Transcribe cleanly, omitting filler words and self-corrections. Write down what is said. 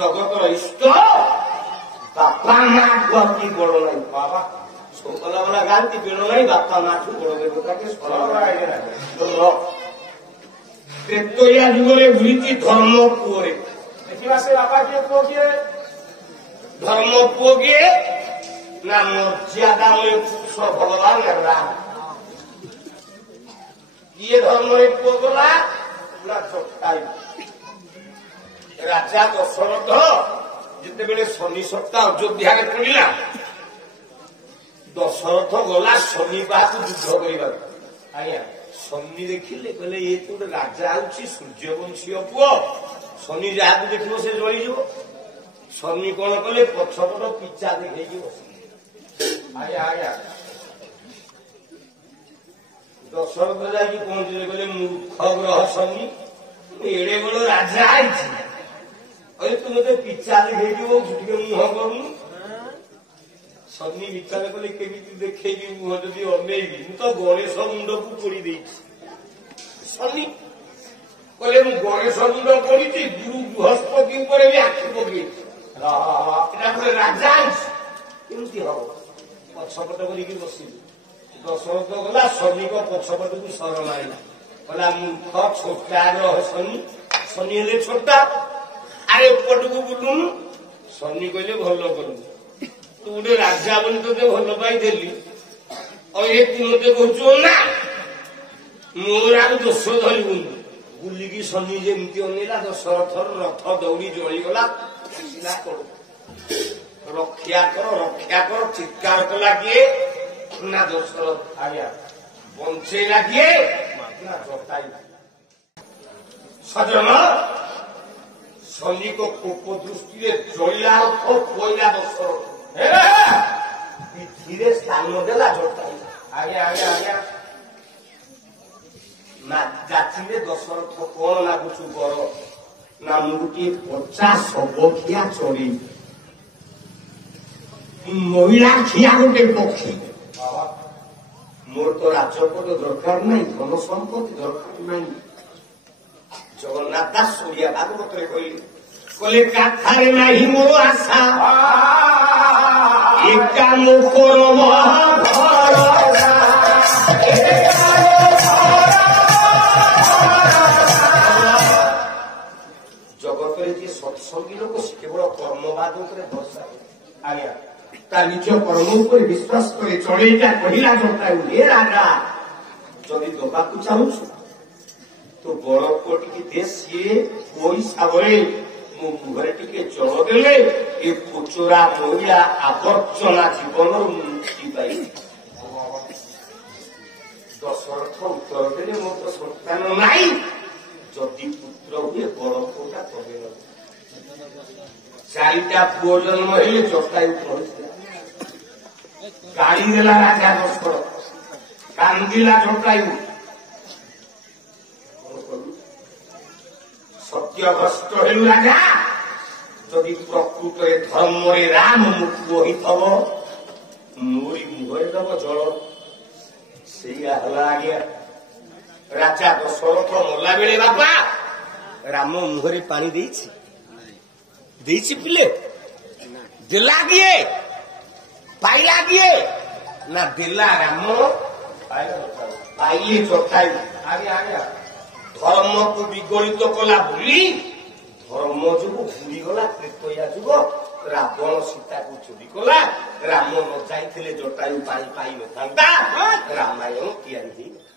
ଜଗତର ଇଷ୍ଟ ବାପା ମା ଅତି ବଡ ନାହିଁ। ବାବା ସବୁ କଲା ବାଲା ଗାନ୍ତି ବେଳ ନାହିଁ ବାପା ମାଠୁ ବଡ ଦେବତାକେ ତ୍ରେତୟା ଯୁଗରେ ବୁଲିଛି ଧର୍ମ ପୁଅରେ। ଦେଖିବା ସେ ବାପା କିଏ ପୁଅ କିଏ? ଧର୍ମ ପୁଅ କିଏ ନା ମର୍ଯ୍ୟାଦାମୟ ପୁରୁଷ ଭଗବାନ ରାମ। କିଏ ଧର୍ମରେ ପୁଅ ଗଲା ନା ଜଟାୟୁ। ରାଜା ଦଶରଥ ଯେତେବେଳେ ଶନି ସପ୍ତା ଅଯୋଧ୍ୟାରେ ପଡିଲା ଦଶରଥ ଗଲା ଶନି ପାଖକୁ ଯୁଦ୍ଧ କରିବାକୁ। ଆଜ୍ଞା ଶନି ଦେଖିଲେ କହିଲେ ଇଏ ତ ଗୋଟେ ରାଜା ହଉଛି ସୂର୍ଯ୍ୟବଂଶୀୟ ପୁଅ ଶନି ଯାହାକୁ ଦେଖିବ ସେ ଜଳିଯିବ। ଶନି କଣ କଲେ ପଛପଟ ପିଚା ଦେଖେଇକି ବସିଲେ। ଆଜ୍ଞା ଆଜ୍ଞା ଦଶରଥ ଯାଇକି ପହଞ୍ଚିଲେ କହିଲେ ମୂର୍ଖ ଗ୍ରହ ଶନି ଏଡେ ବଡ ରାଜା ହେଇଛି କହିଲେ ତୁ ମତେ ପିଚା ଦେଖେଇଯିବ ଟିକେ ମୁହଁ କରୁନୁ। ଶନି ବିଚାର କଲେ କେମିତି ଦେଖେଇବି ମୁହଁ ଯଦି ଅନେଇବି ମୁଁ ତ ଗଣେଶ ମୁଣ୍ଡକୁ ପୋଡ଼ି ଦେଇଛି। ଶନି କହିଲେ ମୁଁ ଗଣେଶ ମୁଣ୍ଡ ପୋଡ଼ିଛି ଗୁରୁ ବୃହସ୍ପତି ଉପରେ ବି ଆଖି ପକେଇଛି ଏଟା ଗୋଟେ ରାଜା ହେଇଛି କେମିତି ହବ? ପଛପଟ କରିକି ବସିଲି। ଦଶରଥ ଗଲା ଶନିଙ୍କ ପଛପଟକୁ ସର ମାରିଲା କହିଲା ମୂର୍ଖ ଛୋଟା ଗ୍ରହ ଶନି। ଶନି ହେଲେ ଛୋଟା ଆରେ ଏପଟକୁ ବୁଲୁନୁ। ଶନି କହିଲେ ଭଲ କଲୁ ତୁ ଗୋଟେ ରାଜା ବୋଲି ତୋତେ ଭଲ ପାଇଦେଲି ଆଉ ଏ ତୁ ମତେ କହୁଛୁ ନା ମୋର ଆଉ ଦୋଷ ଧରିବୁନି। ବୁଲିକି ଶନି ଯେମିତି ଅନେଇଲା ଦଶରଥର ରଥ ଦୌଡ଼ି ଜଳିଗଲା। ରକ୍ଷା କର ଚିତ୍କାର କଲା କିଏ ନା ଦଶରଥ। ଆଜ୍ଞା ବଞ୍ଚେଇଲା କିଏ ନା ଜଟାୟୁ। ସଜନ ଶନିକ କୋପ ଦୃଷ୍ଟିରେ ଜଳିଲା ରଥ ପଇଲା ଦଶରଥ ପିଠିରେ ସ୍ଥାନ ଦେଲା ଜଟାୟୁ। ଆଜ୍ଞା ଆଜ୍ଞା ଆଜ୍ଞା ନା ଯାଚିଲେ ଦଶରଥ କଣ ଲାଗୁଛୁ ବର ନା ମୁଁ ଗୋଟିଏ 50 ଅବଖିଆ ଚଢ଼େଇ ମହିଳା ଖିଆ ଗୋଟେ ପକ୍ଷୀ। ମୋର ତ ରାଜପଦ ଦରକାର ନାହିଁ ଧନ ସମ୍ପତ୍ତି ଦରକାର ନାହିଁ। ଜଗନ୍ନାଥ ଦାସ ଓଡ଼ିଆ ଭାଗବତରେ କହିଲେ କାଥାରେ ନାହିଁ ମୋର ଆଶା ଏକା ମୋ କରମ ଜଗତରେ ଯିଏ ସତ୍ସଙ୍ଗୀ ଲୋକ ସେ କେବଳ କର୍ମବାଦ ଉପରେ ଭରସା। ଆଜ୍ଞା ତା ନିଜ କର୍ମ ଉପରେ ବିଶ୍ୱାସ କରି ଚଢ଼େଇଟା କହିଲା ଜଟାୟୁ ହେ ରାଜା ଯଦି ଦବାକୁ ଚାହୁଁଛୁ ତ ବଡ ପୁଅ ଟିକେ ଦେ ସିଏ ପଇସା ବଳେ ମୋ ମୁହଁରେ ଟିକେ ଜଳ ଦେଲେ ଏ ପୋଚରା ମଇଳା ଆବର୍ଜନା ଜୀବନରୁ ମୁଁ ମୁକ୍ତି ପାଇବି। ଦଶରଥ ଉତ୍ତର ଦେଲେ ମୋର ତ ସନ୍ତାନ ନାହିଁ ଯଦି ପୁତ୍ର ହୁଏ ବଡ ପୁଅଟା ତବେ ନ। 4ଟା ପୁଅ ଜନ୍ମ ହେଲେ ଜଟାୟୁ ପହଞ୍ଚିଲା ଗାଳି ଦେଲା ରାଜା ଦଶରଥ କାନ୍ଦିଲା ଜଟାୟୁ। ସତ୍ୟଭ୍ରଷ୍ଟ ହେଲୁ ରାଜା ଯଦି ପ୍ରକୃତରେ ଧର୍ମରେ ରାମ ମୋ ପୁଅ ହେଇଥବ ମୋରି ମୁହଁରେ ଦବ ଜଳ। ସେଇଆ ହେଲା ଆଜ୍ଞା ରାଜା ଦଶରଥ ମଲା ବେଳେ ବାପା ରାମ ମୁହଁରେ ପାଣି ଦେଇଛି ପିଲେ ଦେଲା କିଏ ପାଇଲା କିଏ ନା ଦେଲା ରାମ ପାଇଲେ ଜଟାୟୁ। ଆଜ୍ଞା ଆଜ୍ଞା ଧର୍ମକୁ ବିଗଳିତ କଲା ବୋଲି ଧର୍ମ ଯୋଗୁ ବୁଡ଼ିଗଲା ତ୍ରେତୟା ଯୁଗ। ରାବଣ ସୀତାକୁ ଚୋରି କଲା ରାମ ନ ଯାଇଥିଲେ ଜଟାୟୁ ପାଣି ପାଇନଥାନ୍ତା ରାମାୟଣ ତିଆରି ହେଇନଥାନ୍ତା।